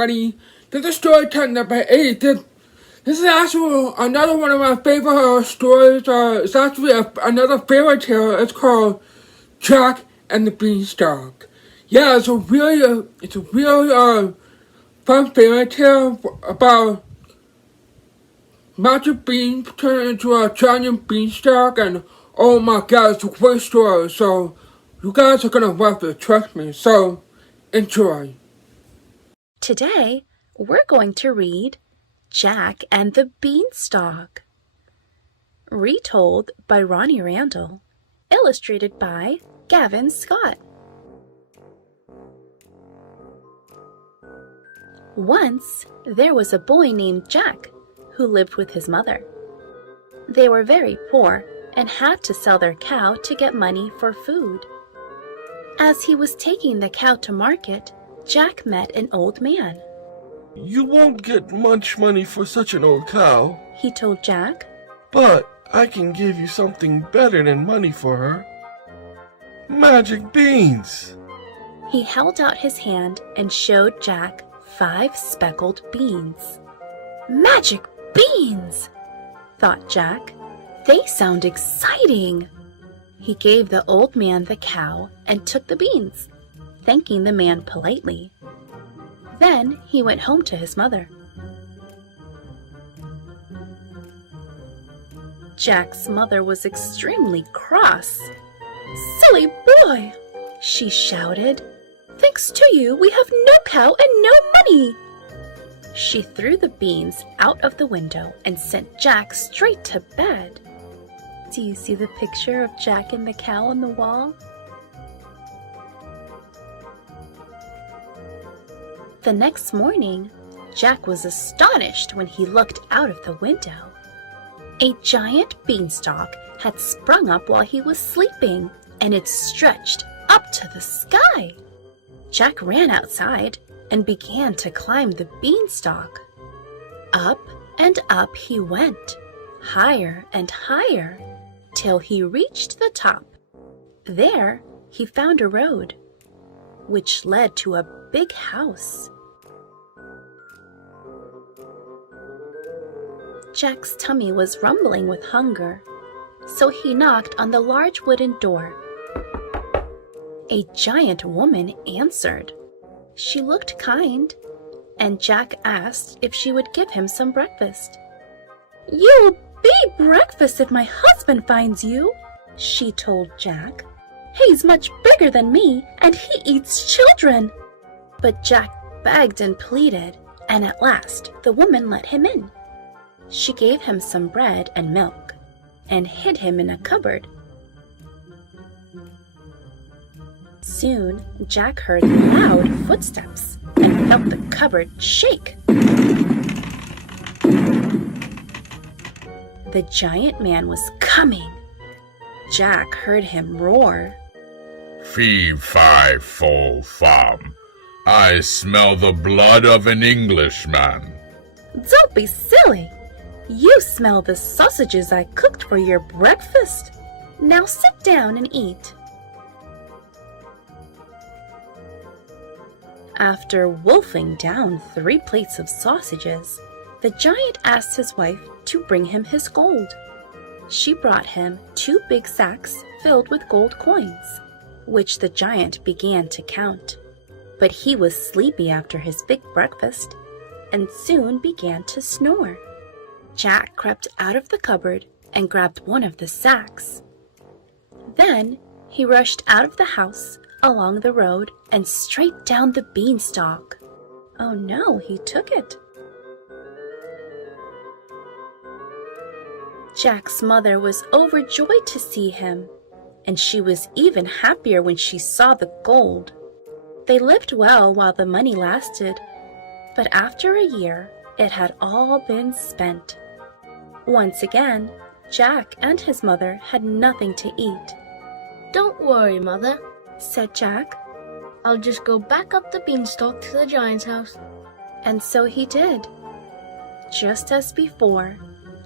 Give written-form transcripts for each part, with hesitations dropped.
everybody. This is story time number 8. This is actually another one of my favorite stories. It's actually another fairy tale. It's called Jack and the Beanstalk. Yeah, it's a really fun fairy tale about magic beans turning into a giant beanstalk, and oh my god, it's a great story. So you guys are gonna love it, trust me. So enjoy. Today, we're going to read Jack and the Beanstalk, retold by Ronnie Randall, illustrated by Gavin Scott. Once, there was a boy named Jack who lived with his mother. They were very poor and had to sell their cow to get money for food. As he was taking the cow to market, Jack met an old man. "You won't get much money for such an old cow," he told Jack. "but I can give you something better than money for her. Magic beans!" He held out his hand and showed Jack 5 speckled beans. Magic beans! thought Jack. They sound exciting. He gave the old man the cow and took the beans, thanking the man politely. Then he went home to his mother. Jack's mother was extremely cross. "Silly boy!" she shouted. "Thanks to you, we have no cow and no money." She threw the beans out of the window and sent Jack straight to bed. Do you see the picture of Jack and the cow on the wall? The next morning, Jack was astonished when he looked out of the window. A giant beanstalk had sprung up while he was sleeping, and it stretched up to the sky. Jack ran outside and began to climb the beanstalk. Up and up he went, higher and higher, till he reached the top. There he found a road, which led to a big house. Jack's tummy was rumbling with hunger, so he knocked on the large wooden door. A giant woman answered. She looked kind, and Jack asked if she would give him some breakfast. "You'll be breakfast if my husband finds you," she told Jack. "He's much bigger than me, and he eats children." But Jack begged and pleaded, and at last the woman let him in. She gave him some bread and milk, and hid him in a cupboard. Soon Jack heard loud footsteps and felt the cupboard shake. The giant man was coming. Jack heard him roar. "Fee, fi, fo, fum. I smell the blood of an Englishman." "Don't be silly. You smell the sausages I cooked for your breakfast. Now sit down and eat." After wolfing down 3 plates of sausages, the giant asked his wife to bring him his gold. She brought him 2 big sacks filled with gold coins, which the giant began to count. But he was sleepy after his big breakfast, and soon began to snore. Jack crept out of the cupboard and grabbed one of the sacks. Then he rushed out of the house, along the road, and straight down the beanstalk. Oh no, he took it. Jack's mother was overjoyed to see him, and she was even happier when she saw the gold. They lived well while the money lasted, but after a year, it had all been spent. Once again, Jack and his mother had nothing to eat. "Don't worry, Mother," said Jack. "I'll just go back up the beanstalk to the giant's house." And so he did. Just as before,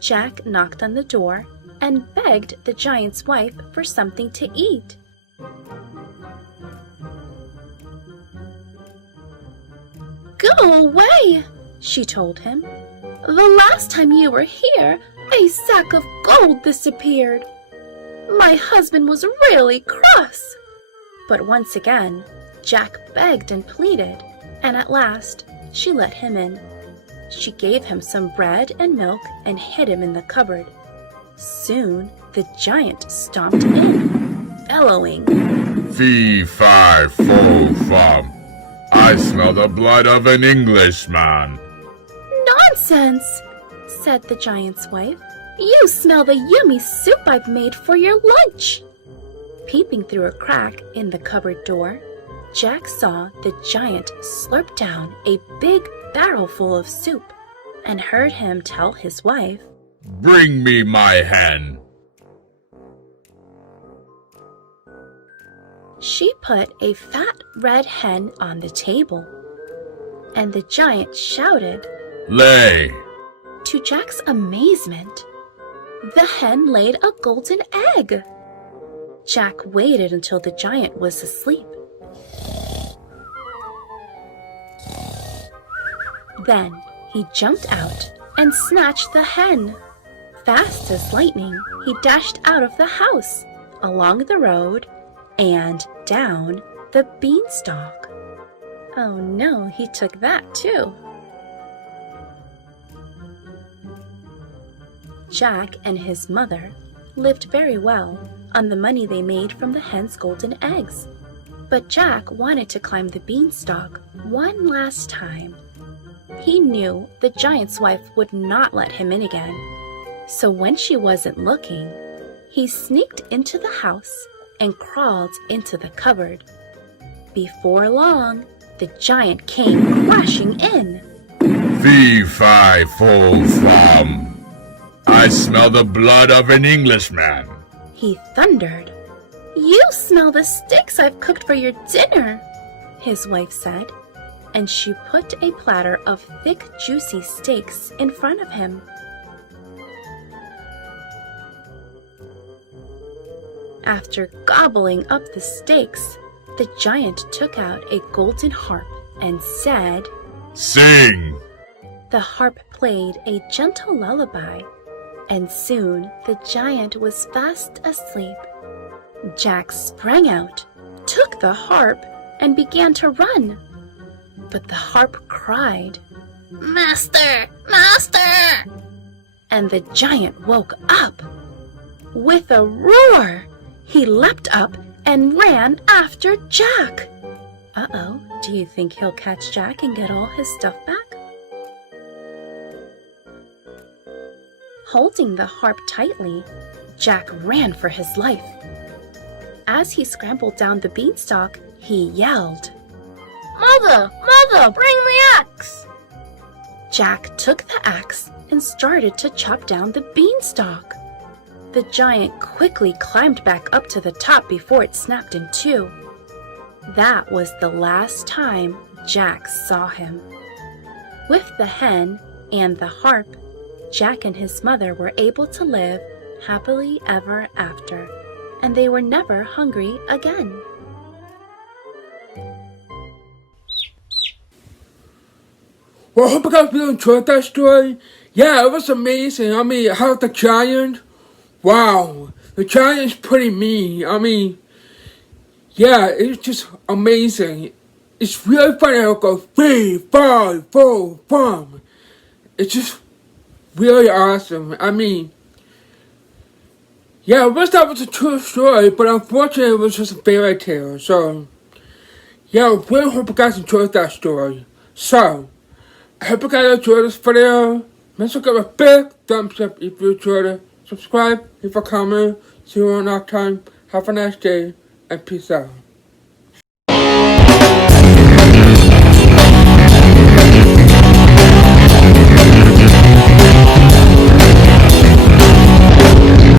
Jack knocked on the door and begged the giant's wife for something to eat. "Go go away, she told him. The last time you were here, a sack of gold disappeared. My husband was really cross. But once again, Jack begged and pleaded, and at last she let him in. She gave him some bread and milk and hid him in the cupboard. Soon the giant stomped in, bellowing, Fee, fi, fo, fum. I smell the blood of an Englishman. Nonsense, said the giant's wife. You smell the yummy soup I've made for your lunch. Peeping through a crack in the cupboard door, Jack saw the giant slurp down a big barrel full of soup and heard him tell his wife, Bring me my hen. She put a fat red hen on the table, and the giant shouted. Lay. To Jack's amazement, the hen laid a golden egg. Jack waited until the giant was asleep. Then he jumped out and snatched the hen. Fast as lightning, he dashed out of the house, along the road, and down the beanstalk. Oh no, he took that too. Jack and his mother lived very well on the money they made from the hen's golden eggs. But Jack wanted to climb the beanstalk one last time. He knew the giant's wife would not let him in again. So when she wasn't looking, he sneaked into the house and crawled into the cupboard. Before long, the giant came crashing in. Fee, fi, fo, fum. I smell the blood of an Englishman. He thundered. You smell the steaks I've cooked for your dinner, his wife said, and she put a platter of thick, juicy steaks in front of him. After gobbling up the steaks, the giant took out a golden harp and said, Sing. The harp played a gentle lullaby, and soon the giant was fast asleep. Jack sprang out, took the harp, and began to run. But the harp cried, Master! Master! And the giant woke up. With a roar, he leapt up and ran after Jack. Uh-oh, do you think he'll catch Jack and get all his stuff back? Holding the harp tightly, Jack ran for his life. As he scrambled down the beanstalk, he yelled, Mother! Mother! Bring the axe! Jack took the axe and started to chop down the beanstalk. The giant quickly climbed back up to the top before it snapped in two. That was the last time Jack saw him. With the hen and the harp, Jack and his mother were able to live happily ever after, and they were never hungry again. Well, I hope you guys really enjoyed that story. Yeah, it was amazing. I mean, how the giant, wow, the giant's pretty mean. I mean, yeah, it's just amazing. It's really funny how it goes 3, 5, 4, 5. It's just really awesome. I mean, yeah, I wish that was a true story, but unfortunately it was just a fairy tale. So, yeah, I really hope you guys enjoyed that story. So, I hope you guys enjoyed this video. Make sure to give a big thumbs up if you enjoyed it. Subscribe, leave a comment. See you all next time. Have a nice day, and peace out.